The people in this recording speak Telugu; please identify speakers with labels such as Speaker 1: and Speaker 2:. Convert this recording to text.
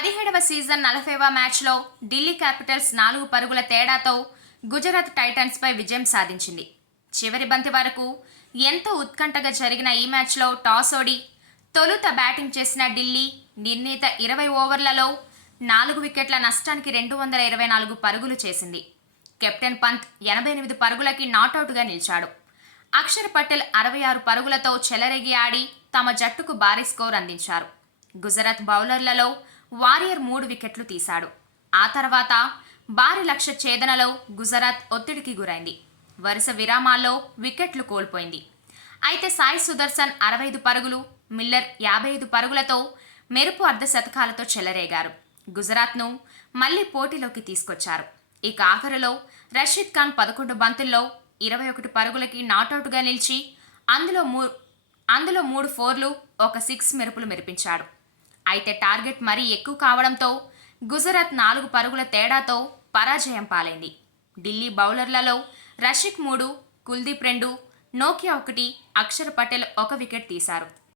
Speaker 1: పదిహేడవ సీజన్ నలభైవ మ్యాచ్లో ఢిల్లీ క్యాపిటల్స్ నాలుగు పరుగుల తేడాతో గుజరాత్ టైటన్స్పై విజయం సాధించింది. చివరి బంతి వరకు ఎంతో ఉత్కంఠగా జరిగిన ఈ మ్యాచ్లో టాస్ ఓడి తొలుత బ్యాటింగ్ చేసిన ఢిల్లీ నిర్ణీత ఇరవై ఓవర్లలో నాలుగు వికెట్ల నష్టానికి రెండు వందల ఇరవై నాలుగు పరుగులు చేసింది. కెప్టెన్ పంత్ ఎనభై ఎనిమిది పరుగులకి నాటౌట్గా నిలిచాడు. అక్షర్ పటేల్ అరవై ఆరు పరుగులతో చెలరేగి ఆడి తమ జట్టుకు భారీ స్కోర్ అందించారు. గుజరాత్ బౌలర్లలో వారియర్ మూడు వికెట్లు తీశాడు. ఆ తర్వాత భారీ లక్ష్య ఛేదనలో గుజరాత్ ఒత్తిడికి గురైంది. వరుస విరామాల్లో వికెట్లు కోల్పోయింది. అయితే సాయి సుదర్శన్ అరవై ఐదు పరుగులు మిల్లర్ యాభై ఐదు పరుగులతో మెరుపు అర్ధ శతకాలతో చెలరేగారు. గుజరాత్ను మళ్ళీ పోటీలోకి తీసుకొచ్చారు. ఇక ఆఖరులో రషీద్ ఖాన్ పదకొండు బంతుల్లో ఇరవై ఒకటి పరుగులకి నాటౌట్గా నిలిచి అందులో మూ అందులో మూడు ఫోర్లు ఒక సిక్స్ మెరుపులు మెరిపించాడు. అయితే టార్గెట్ మరీ ఎక్కువ కావడంతో గుజరాత్ నాలుగు పరుగుల తేడాతో పరాజయం పాలైంది. ఢిల్లీ బౌలర్లలో రషిక్ మూడు కుల్దీప్ రెండు నోకియా ఒకటి అక్షర్ పటేల్ ఒక వికెట్ తీశారు.